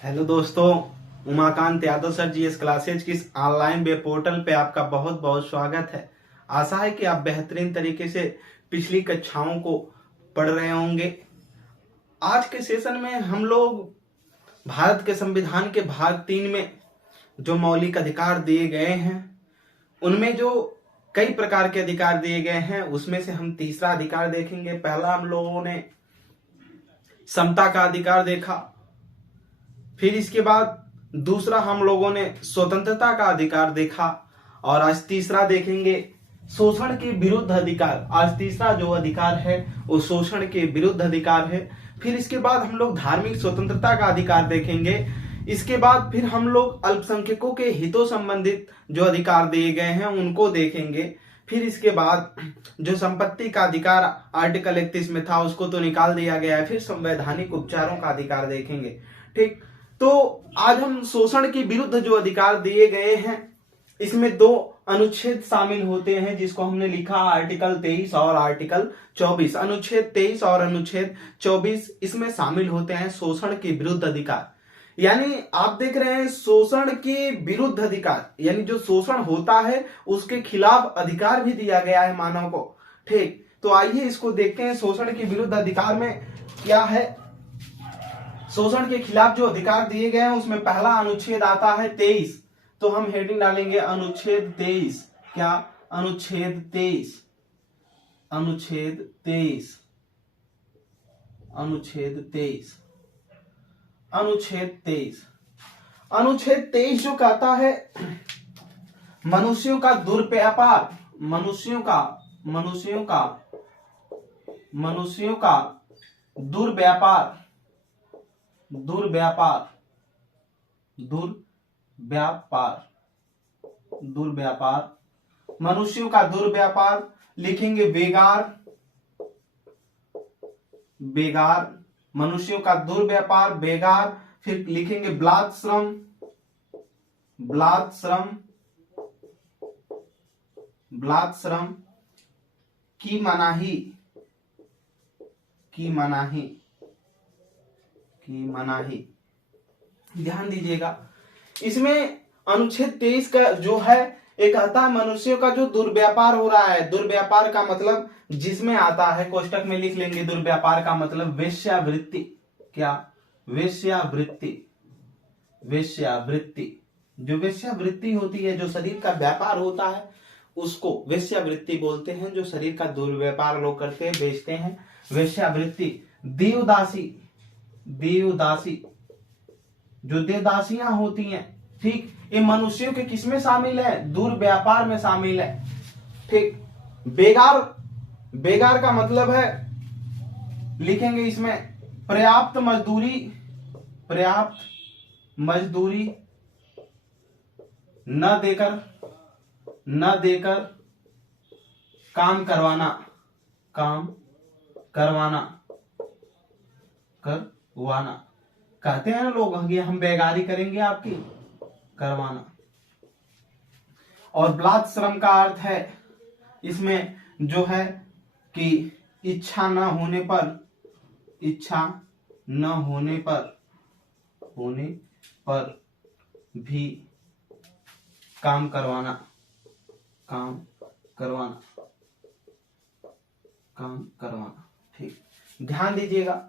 Hello दोस्तों, Umakant Yadav sir GS classes की इस ऑनलाइन वेब पोर्टल पे आपका बहुत बहुत स्वागत है। आशा है कि आप बेहतरीन तरीके से पिछली कक्षाओं को पढ़ रहे होंगे। आज के सेशन में हम लोग भारत के संविधान के भाग 3 में जो मौलिक अधिकार दिए गए हैं, उनमें जो कई प्रकार के अधिकार दिए गए हैं, उसमें से हम तीसरा अधिकार देखेंगे। पहला हम लोगों ने समता का अधिकार देखा, फिर इसके बाद दूसरा हम लोगों ने स्वतंत्रता का अधिकार देखा, और आज तीसरा देखेंगे शोषण के विरुद्ध अधिकार। आज तीसरा जो अधिकार है वो शोषण के विरुद्ध अधिकार है। फिर इसके बाद हम लोग धार्मिक स्वतंत्रता का अधिकार देखेंगे। इसके बाद फिर हम लोग अल्पसंख्यकों के हितों संबंधित जो अधिकार दिए गए हैं उनको देखेंगे। फिर इसके बाद जो संपत्ति का अधिकार आर्टिकल 31 में था उसको तो निकाल दिया गया है। फिर संवैधानिक उपचारों का अधिकार देखेंगे। ठीक, तो आज हम शोषण के विरुद्ध जो अधिकार दिए गए हैं, इसमें 2 अनुच्छेद शामिल होते हैं, जिसको हमने लिखा आर्टिकल 23 और आर्टिकल 24। अनुच्छेद 23 और अनुच्छेद 24 इसमें शामिल होते हैं शोषण के विरुद्ध अधिकार। यानी आप देख रहे हैं शोषण के विरुद्ध अधिकार, यानी जो शोषण होता है उसके खिलाफ अधिकार भी दिया गया है मानव को। ठीक, तो आइए इसको देखते हैं। शोषण के विरुद्ध अधिकार में क्या है। शोषण के खिलाफ जो अधिकार दिए गए हैं उसमें पहला अनुच्छेद आता है 23। तो हम हेडिंग डालेंगे अनुच्छेद 23। क्या? अनुच्छेद 23। अनुच्छेद 23। अनुच्छेद 23। अनुच्छेद 23। अनुच्छेद 23 जो कहता है मनुष्यों का दुर्व्यापार, मनुष्यों का दुर्व्यापार, मनुष्यों का दुर्व्यापार लिखेंगे बेगार, मनुष्यों का दुर्व्यापार बेगार। फिर लिखेंगे बलात् श्रम की मनाही। ध्यान दीजिएगा, इसमें अनुच्छेद 23 का जो है एक आता है मनुष्यों का जो दुर्व्यापार हो रहा है। दुर्व्यापार का मतलब जिसमें आता है, कोष्टक में लिख लेंगे, दुर्व्यापार का मतलब वेश्यावृत्ति। क्या? वेश्यावृत्ति। जो वेश्यावृत्ति होती है, जो शरीर का व्यापार होता है, उसको वेश्यावृत्ति बोलते हैं। जो शरीर का दुर्व्यापार लोग करते हैं, बेचते हैं, वेश्यावृत्ति। देवदासी, जो देवदासियां होती हैं, ठीक, ये मनुष्यों के किस में शामिल है? दुर्व्यापार में शामिल है। ठीक, बेगार का मतलब है, लिखेंगे इसमें पर्याप्त मजदूरी न देकर काम करवाना। कहते हैं ना लोग, ये हम बेगारी करेंगे आपकी, करवाना। और बलात् श्रम का अर्थ है इसमें जो है कि इच्छा न होने पर भी काम करवाना। ठीक, ध्यान दीजिएगा।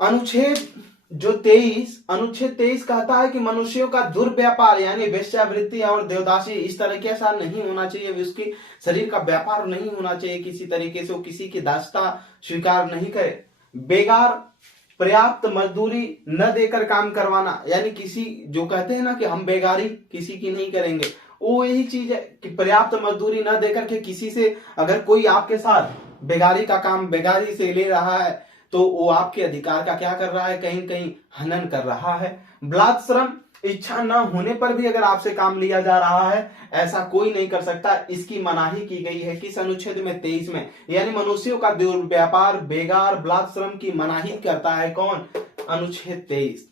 अनुच्छेद 23 कहता है कि मनुष्यों का दुर्व्यापार यानी वेश्यावृत्ति और देवदासी इस तरह के ऐसा नहीं होना चाहिए। उसकी शरीर का व्यापार नहीं होना चाहिए, किसी तरीके से वो किसी की दासता स्वीकार नहीं करे। बेगार, पर्याप्त मजदूरी न देकर काम करवाना, यानी किसी, जो कहते हैं ना कि हम बेगारी किसी की नहीं करेंगे, वो यही चीज है कि पर्याप्त मजदूरी न देकर के किसी से, अगर कोई आपके साथ बेगारी का काम बेगारी से ले रहा है तो वो आपके अधिकार का क्या कर रहा है? कहीं कहीं हनन कर रहा है। बलात् श्रम, इच्छा न होने पर भी अगर आपसे काम लिया जा रहा है, ऐसा कोई नहीं कर सकता, इसकी मनाही की गई है। किस अनुच्छेद में? 23 में। यानी मनुष्यों का दुर्व्यापार, बेगार, बलात् श्रम की मनाही करता है कौन? अनुच्छेद 23।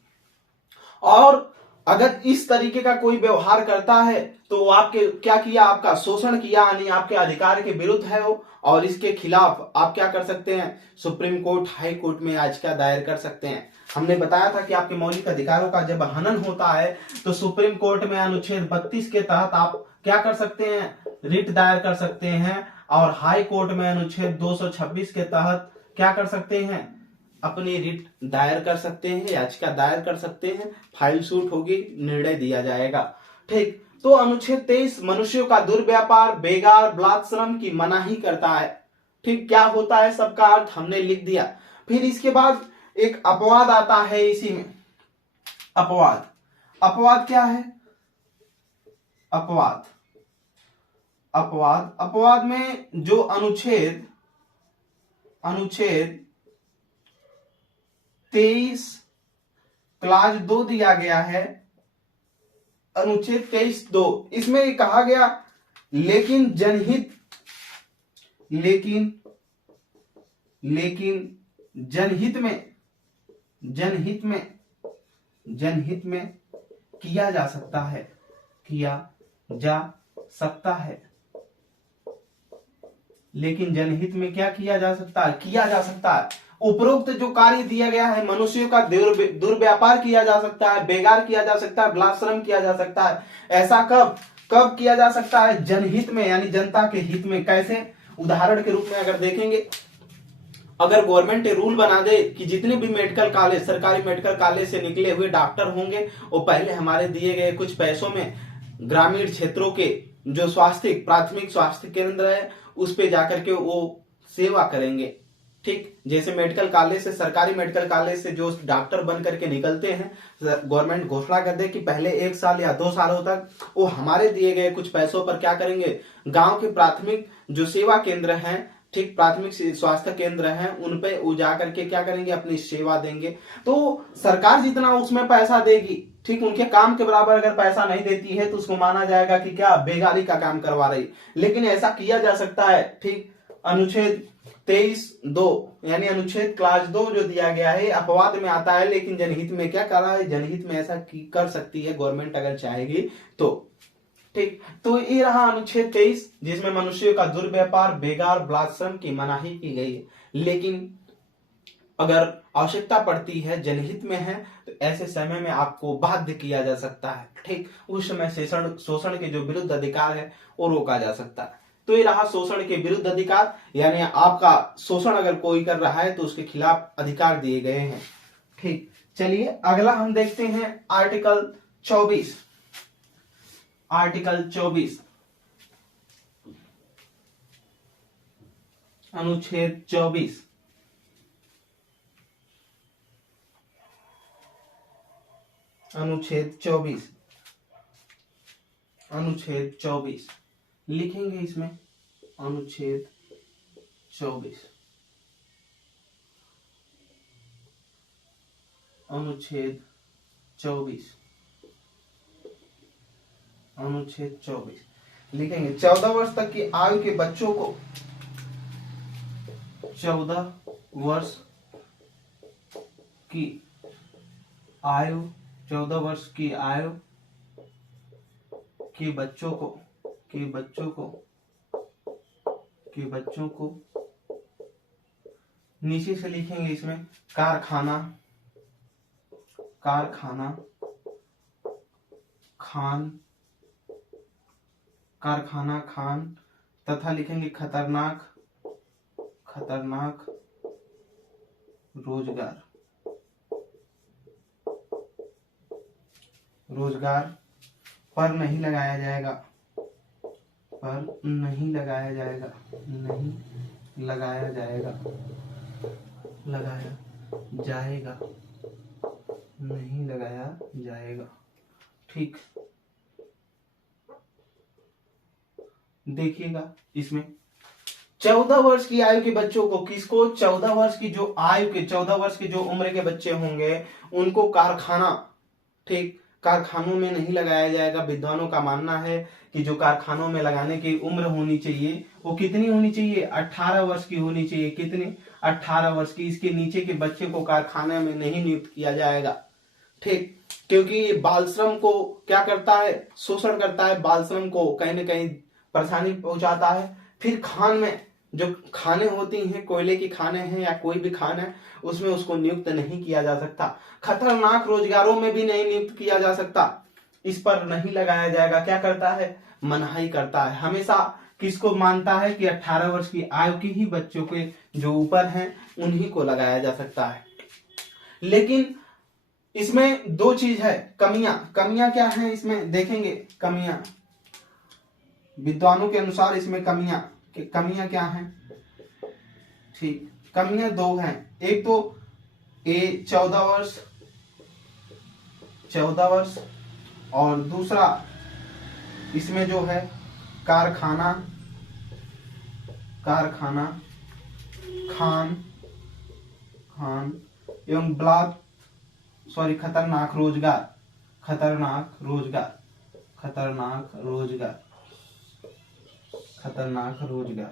और अगर इस तरीके का कोई व्यवहार करता है तो वो आपके क्या किया, आपका शोषण किया, यानी आपके अधिकार के विरुद्ध है वो, और इसके खिलाफ आप क्या कर सकते हैं, सुप्रीम कोर्ट, हाई कोर्ट में याचिका दायर कर सकते हैं। हमने बताया था कि आपके मौलिक अधिकारों का जब हनन होता है तो सुप्रीम कोर्ट में अनुच्छेद 32 के तहत आप क्या कर सकते हैं, रिट दायर कर सकते हैं, और हाई कोर्ट में अनुच्छेद 226 के तहत क्या कर सकते हैं, अपनी रिट दायर कर सकते हैं, याचिका दायर कर सकते हैं, फाइल शूट होगी, निर्णय दिया जाएगा। ठीक, तो अनुच्छेद 23 मनुष्यों का दुर्व्यापार, बेगार, बलात् श्रम की मनाही करता है। ठीक, क्या होता है सबका अर्थ हमने लिख दिया। फिर इसके बाद एक अपवाद आता है इसी में, अपवाद। अपवाद क्या है, अपवाद, अपवाद में जो अनुच्छेद 23 क्लाज 2 दिया गया है, अनुच्छेद 23(2), इसमें कहा गया लेकिन जनहित में किया जा सकता है, लेकिन जनहित में क्या किया जा सकता है, उपरोक्त जो कार्य दिया गया है, मनुष्यों का दुर्व्यापार किया जा सकता है, बेगार किया जा सकता है, बलात् श्रम किया जा सकता है। ऐसा कब किया जा सकता है, जनहित में, यानी जनता के हित में। कैसे, उदाहरण के रूप में अगर देखेंगे, अगर गवर्नमेंट रूल बना दे कि जितने भी मेडिकल कॉलेज, सरकारी मेडिकल कॉलेज से निकले हुए डॉक्टर होंगे, वो पहले हमारे दिए गए कुछ पैसों में ग्रामीण क्षेत्रों के जो प्राथमिक स्वास्थ्य केंद्र है उस पे जाकर के वो सेवा करेंगे। ठीक, जैसे मेडिकल कॉलेज से, सरकारी मेडिकल कॉलेज से जो डॉक्टर बन करके निकलते हैं, गवर्नमेंट घोषणा कर दे कि पहले 1 साल या 2 सालों तक वो हमारे दिए गए कुछ पैसों पर क्या करेंगे, गांव के प्राथमिक जो सेवा केंद्र हैं, ठीक, प्राथमिक स्वास्थ्य केंद्र हैं, उन पे वो जाकर के क्या करेंगे, अपनी सेवा देंगे। तो सरकार जितना उसमें पैसा देगी, ठीक, उनके काम के बराबर अगर पैसा नहीं देती है तो उसको माना जाएगा कि क्या, बेगारी का काम करवा रही। लेकिन ऐसा किया जा सकता है। ठीक, अनुच्छेद 23(2) यानी अनुच्छेद क्लास 2 जो दिया गया है अपवाद में आता है, लेकिन जनहित में क्या कर रहा है, जनहित में ऐसा कर सकती है गवर्नमेंट अगर चाहेगी तो। ठीक, तो ये रहा अनुच्छेद 23 जिसमें मनुष्यों का दुर्व्यापार, बेगार, बलात् श्रम की मनाही की गई है। लेकिन अगर आवश्यकता पड़ती है, जनहित में है, तो ऐसे समय में आपको बाध्य किया जा सकता है। ठीक, उस समय शोषण के जो विरुद्ध अधिकार है वो रोका जा सकता है। तो ये रहा शोषण के विरुद्ध अधिकार, यानी आपका शोषण अगर कोई कर रहा है तो उसके खिलाफ अधिकार दिए गए हैं। ठीक, चलिए अगला हम देखते हैं आर्टिकल 24। आर्टिकल 24 अनुच्छेद 24 लिखेंगे इसमें अनुच्छेद 24 लिखेंगे 14 वर्ष तक की आयु के बच्चों को 14 वर्ष की आयु के बच्चों को नीचे से लिखेंगे इसमें कारखाना खान तथा लिखेंगे खतरनाक रोजगार पर नहीं लगाया जाएगा, नहीं लगाया जाएगा। ठीक, देखिएगा इसमें 14 वर्ष की आयु के बच्चों को, किसको, 14 वर्ष की जो आयु के 14 वर्ष की जो उम्र के बच्चे होंगे उनको कारखानों में नहीं लगाया जाएगा। विद्वानों का मानना है कि जो कारखानों में लगाने की उम्र होनी चाहिए वो कितनी होनी चाहिए, 18 वर्ष की होनी चाहिए। कितनी, 18 वर्ष की। इसके नीचे के बच्चे को कारखाने में नहीं नियुक्त किया जाएगा। ठीक, क्योंकि ये बाल श्रम को क्या करता है, शोषण करता है, बाल श्रम को कहीं ना कहीं परेशानी पहुंचाता है। फिर खान में जो खाने होती हैं, कोयले की खाने हैं या कोई भी खान है, उसमें उसको नियुक्त नहीं किया जा सकता। खतरनाक रोजगारों में भी नहीं नियुक्त किया जा सकता, इस पर नहीं लगाया जाएगा। क्या करता है, मनाही करता है। हमेशा किसको मानता है कि 18 वर्ष की आयु के ही बच्चों के जो ऊपर हैं उन्हीं को लगाया जा सकता है। लेकिन इसमें दो चीज है, कमियां क्या हैं इसमें देखेंगे। कमियां विद्वानों के अनुसार इसमें कमियां क्या हैं, ठीक, कमियां दो हैं। एक तो 14 वर्ष और दूसरा इसमें जो है कारखाना खान एवं खतरनाक रोजगार,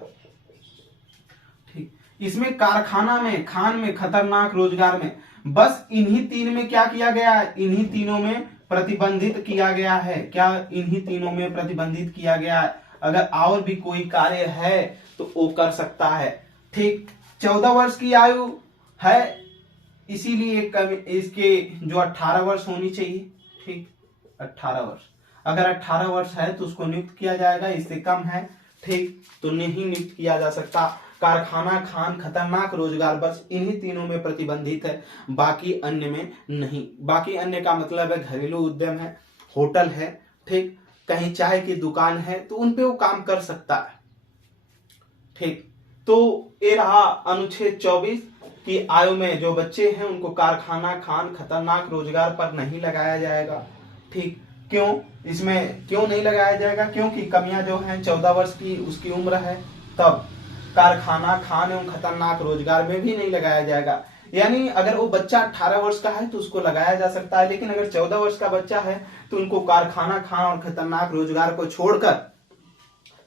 ठीक। इसमें कारखाना में, खान में, खतरनाक रोजगार में, बस इन्हीं तीन में क्या किया गया है, इन्हीं तीनों में प्रतिबंधित किया गया है। क्या इन्हीं तीनों में प्रतिबंधित किया गया है। अगर और भी कोई कार्य है तो वो कर सकता है, ठीक। 14 वर्ष की आयु है, इसीलिए इसके जो 18 वर्ष होनी चाहिए, ठीक, 18 वर्ष। अगर 18 वर्ष है तो उसको नियुक्त किया जाएगा, इससे कम है, ठीक, तो नहीं नियुक्त किया जा सकता। कारखाना, खान, खतरनाक रोजगार, बस इन्हीं तीनों में प्रतिबंधित है, बाकी अन्य में नहीं। बाकी अन्य का मतलब है घरेलू उद्यम है, होटल है, ठीक, कहीं चाय की दुकान है, तो उन पे वो काम कर सकता है, ठीक। तो ये रहा अनुच्छेद 24 की आयु में जो बच्चे हैं उनको कारखाना, खान, खतरनाक रोजगार पर नहीं लगाया जाएगा, ठीक। क्यों, इसमें क्यों नहीं लगाया जाएगा, क्योंकि कमियां जो हैं 14 वर्ष की उसकी उम्र है, तब कारखाना, खान एवं खतरनाक रोजगार में भी नहीं लगाया जाएगा। यानी अगर वो बच्चा 18 वर्ष का है तो उसको लगाया जा सकता है, लेकिन अगर 14 वर्ष का बच्चा है तो उनको कारखाना, खान और खतरनाक रोजगार को छोड़कर,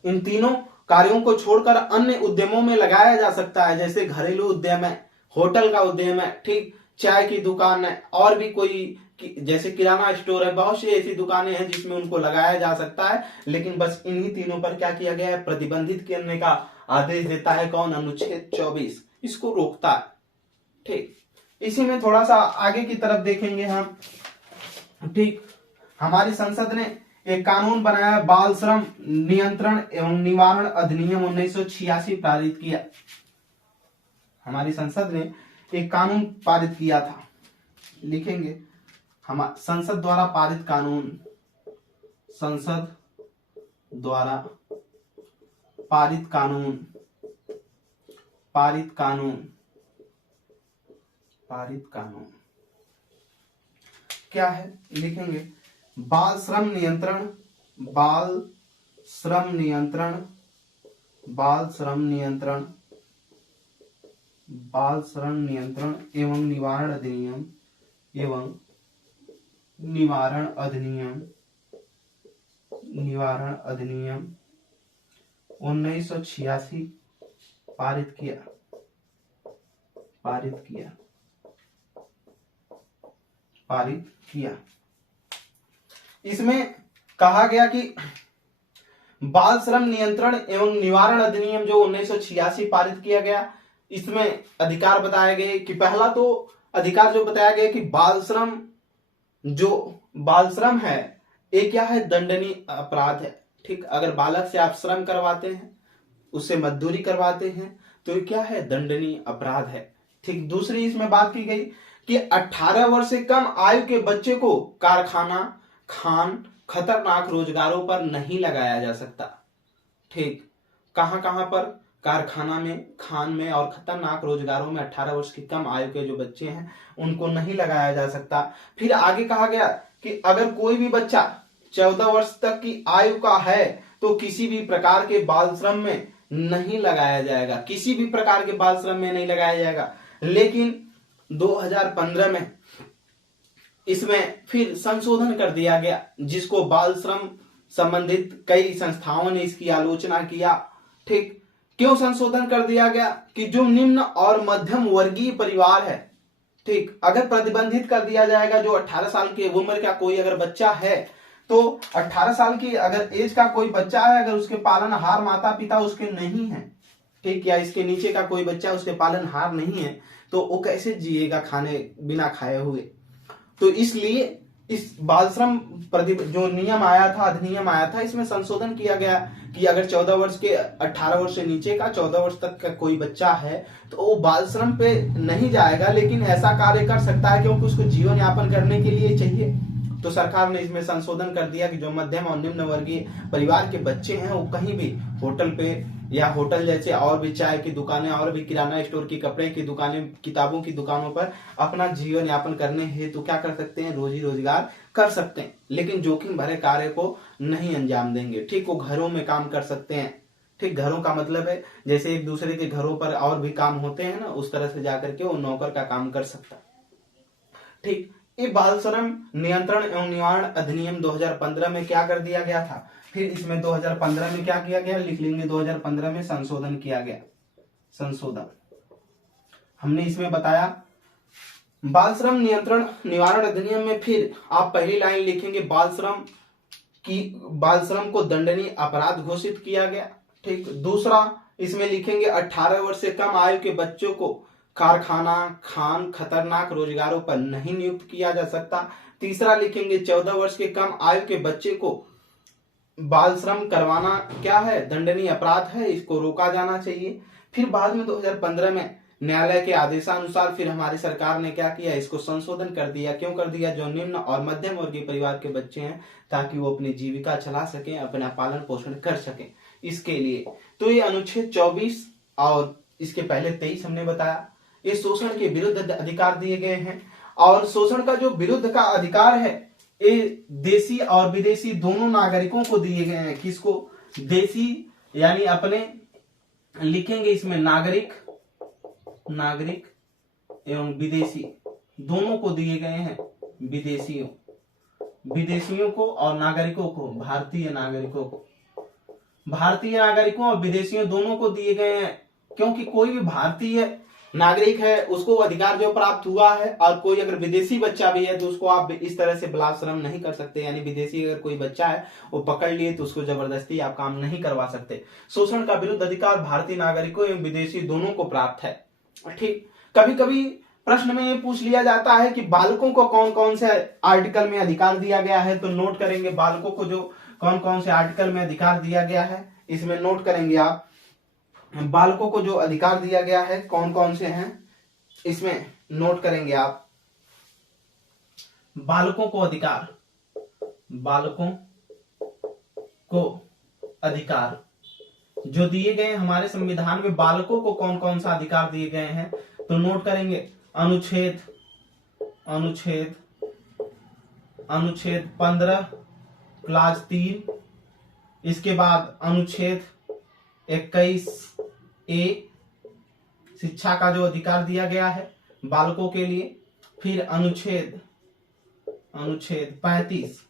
इन तीनों कार्यों को छोड़कर अन्य उद्यमों में लगाया जा सकता है। जैसे घरेलू उद्यम है, होटल का उद्यम है, ठीक, चाय की दुकान है, और भी कोई जैसे किराना स्टोर है, बहुत सी ऐसी दुकानें हैं जिसमें उनको लगाया जा सकता है। लेकिन बस इन्हीं तीनों पर क्या किया गया है, प्रतिबंधित करने का आदेश देता है कौन, अनुच्छेद 24 इसको रोकता है, ठीक। इसी में थोड़ा सा आगे की तरफ देखेंगे हम, ठीक। हमारी संसद ने एक कानून बनाया, बाल श्रम नियंत्रण एवं निवारण अधिनियम 1986 पारित किया। हमारी संसद ने एक कानून पारित किया था, लिखेंगे हम संसद द्वारा पारित कानून, संसद द्वारा पारित कानून, पारित कानून क्या है, लिखेंगे बाल श्रम नियंत्रण, बाल श्रम नियंत्रण, बाल श्रम नियंत्रण, बाल श्रम नियंत्रण एवं निवारण अधिनियम, एवं निवारण अधिनियम, निवारण अधिनियम 1986 पारित किया, पारित किया, पारित किया। इसमें कहा गया कि बाल श्रम नियंत्रण एवं निवारण अधिनियम जो 1986 पारित किया गया, इसमें अधिकार बताए गए कि पहला तो अधिकार जो बताया गया कि बाल श्रम, जो बाल श्रम है ये क्या है, दंडनीय अपराध है, ठीक। अगर बालक से आप श्रम करवाते हैं, उससे मजदूरी करवाते हैं, तो ये क्या है, दंडनीय अपराध है, ठीक। दूसरी इसमें बात की गई कि 18 वर्ष से कम आयु के बच्चे को कारखाना, खान, खतरनाक रोजगारों पर नहीं लगाया जा सकता, ठीक। कहां कहां पर, कारखाना में, खान में और खतरनाक रोजगारों में 18 वर्ष की कम आयु के जो बच्चे हैं उनको नहीं लगाया जा सकता। फिर आगे कहा गया कि अगर कोई भी बच्चा 14 वर्ष तक की आयु का है तो किसी भी प्रकार के बाल श्रम में नहीं लगाया जाएगा, किसी भी प्रकार के बाल श्रम में नहीं लगाया जाएगा। लेकिन 2015 में इसमें फिर संशोधन कर दिया गया, जिसको बाल श्रम संबंधित कई संस्थाओं ने इसकी आलोचना किया, ठीक। क्यों संशोधन कर दिया गया कि जो निम्न और मध्यम वर्गीय परिवार है, ठीक, अगर प्रतिबंधित कर दिया जाएगा जो 18 साल की उम्र का कोई अगर बच्चा है, तो 18 साल की अगर एज का कोई बच्चा है, अगर उसके पालनहार माता पिता उसके नहीं है, ठीक, या इसके नीचे का कोई बच्चा उसके पालनहार नहीं है, तो वो कैसे जिएगा खाने बिना खाए हुए। तो इसलिए इस बाल श्रम जो नियम आया था, अधिनियम आया था, इसमें संशोधन किया गया कि अगर 14 वर्ष के 18 वर्ष से नीचे का 14 वर्ष तक का कोई बच्चा है तो वो बाल श्रम पे नहीं जाएगा, लेकिन ऐसा कार्य कर सकता है क्योंकि उसको जीवन यापन करने के लिए चाहिए। तो सरकार ने इसमें संशोधन कर दिया कि जो मध्यम और निम्न वर्गीय परिवार के बच्चे हैं वो कहीं भी होटल पे या होटल जैसे और भी चाय की दुकानें और भी किराना स्टोर की, कपड़े की दुकानें, किताबों की दुकानों पर अपना जीवन यापन करने हेतु क्या कर सकते हैं, रोजी रोजगार कर सकते हैं, लेकिन जोखिम भरे कार्य को नहीं अंजाम देंगे। ठीक, वो घरों में काम कर सकते हैं। ठीक, घरों का मतलब है जैसे एक दूसरे के घरों पर और भी काम होते हैं ना, उस तरह से जाकर के वो नौकर का काम कर सकता है। ठीक, ये बाल श्रम नियंत्रण एवं निवारण अधिनियम 2015 में क्या कर दिया गया था, फिर इसमें 2015 में क्या किया गया, लिख लेंगे 2015 में संशोधन किया गया। संशोधन हमने इसमें बताया बाल श्रम नियंत्रण निवारण अधिनियम में, फिर आप पहली लाइन लिखेंगे बाल श्रम को दंडनीय अपराध घोषित किया गया। ठीक, दूसरा इसमें लिखेंगे 18 वर्ष से कम आयु के बच्चों को कारखाना, खान, खतरनाक रोजगारों पर नहीं नियुक्त किया जा सकता। तीसरा लिखेंगे 14 वर्ष के कम आयु के बच्चे को बाल श्रम करवाना क्या है, दंडनीय अपराध है, इसको रोका जाना चाहिए। फिर बाद में 2015 में न्यायालय के आदेशानुसार फिर हमारी सरकार ने क्या किया, इसको संशोधन कर दिया। क्यों कर दिया, जो निम्न और मध्यम वर्गीय परिवार के बच्चे हैं ताकि वो अपनी जीविका चला सकें, अपना पालन पोषण कर सकें, इसके लिए। तो ये अनुच्छेद 24 और इसके पहले 23 हमने बताया, ये शोषण के विरुद्ध अधिकार दिए गए हैं। और शोषण का जो विरुद्ध का अधिकार है ये देशी और विदेशी दोनों नागरिकों को दिए गए हैं। किसको, देशी यानी अपने, लिखेंगे इसमें नागरिक एवं विदेशी दोनों को दिए गए हैं। विदेशियों को और नागरिकों को, भारतीय नागरिकों और विदेशियों दोनों को दिए गए हैं, क्योंकि कोई भी भारतीय नागरिक है उसको अधिकार जो प्राप्त हुआ है, और कोई अगर विदेशी बच्चा भी है तो उसको आप इस तरह से बाल श्रम नहीं कर सकते। यानी विदेशी अगर कोई बच्चा है वो पकड़ लिए तो उसको जबरदस्ती आप काम नहीं करवा सकते। शोषण का विरुद्ध अधिकार भारतीय नागरिकों एवं विदेशी दोनों को प्राप्त है। ठीक, कभी कभी प्रश्न में ये पूछ लिया जाता है कि बालकों को कौन कौन से आर्टिकल में अधिकार दिया गया है, तो नोट करेंगे बालकों को जो कौन कौन से आर्टिकल में अधिकार दिया गया है, इसमें नोट करेंगे आप। बालकों को जो अधिकार दिया गया है कौन कौन से हैं, इसमें नोट करेंगे आप। बालकों को अधिकार जो दिए गए हमारे संविधान में, बालकों को कौन कौन सा अधिकार दिए गए हैं, तो नोट करेंगे अनुच्छेद 15 क्लास 3, इसके बाद अनुच्छेद 21A शिक्षा का जो अधिकार दिया गया है बालकों के लिए। फिर अनुच्छेद 35,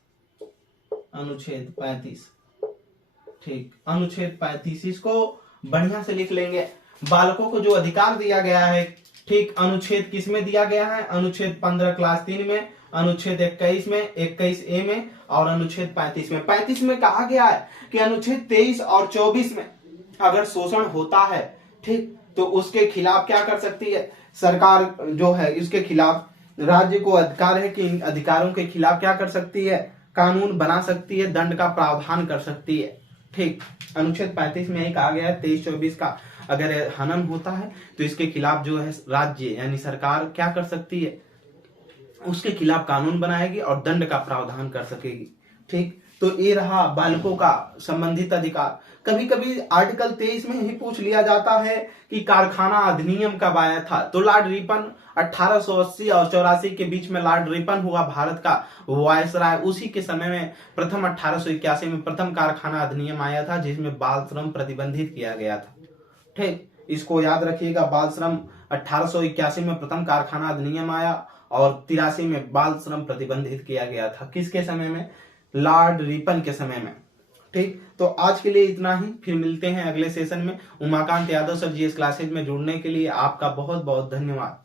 ठीक, अनुच्छेद 35 इसको बढ़िया से लिख लेंगे। बालकों को जो अधिकार दिया गया है, ठीक, अनुच्छेद किस में दिया गया है, अनुच्छेद 15 क्लास 3 में, अनुच्छेद 21 में, 21A में और अनुच्छेद 35 में। 35 में कहा गया है कि अनुच्छेद 23 और 24 में अगर शोषण होता है, ठीक, तो उसके खिलाफ क्या कर सकती है सरकार, जो है इसके खिलाफ राज्य को अधिकार है कि इन अधिकारों के खिलाफ क्या कर सकती है, कानून बना सकती है, दंड का प्रावधान कर सकती है। ठीक, अनुच्छेद 35 में यही कहा गया है 23-24 का अगर हनन होता है तो इसके खिलाफ जो है राज्य यानी सरकार क्या कर सकती है, उसके खिलाफ कानून बनाएगी और दंड का प्रावधान कर सकेगी। ठीक, तो ये रहा बालकों का संबंधित अधिकार। कभी कभी आर्टिकल 23 में ही पूछ लिया जाता है कि कारखाना अधिनियम कब आया था, तो लॉर्ड रिपन 1880 और 84 के बीच में लॉर्ड रिपन हुआ भारत का वायसराय, उसी के समय में प्रथम 1881 में प्रथम कारखाना अधिनियम आया था जिसमें बाल श्रम प्रतिबंधित किया गया था। ठीक, इसको याद रखिएगा, बाल श्रम 1881 में प्रथम कारखाना अधिनियम आया और 83 में बाल श्रम प्रतिबंधित किया गया था। किसके समय में, लॉर्ड रिपन के समय में। ठीक, तो आज के लिए इतना ही, फिर मिलते हैं अगले सेशन में। Umakant Yadav sir GS classes में जुड़ने के लिए आपका बहुत बहुत धन्यवाद।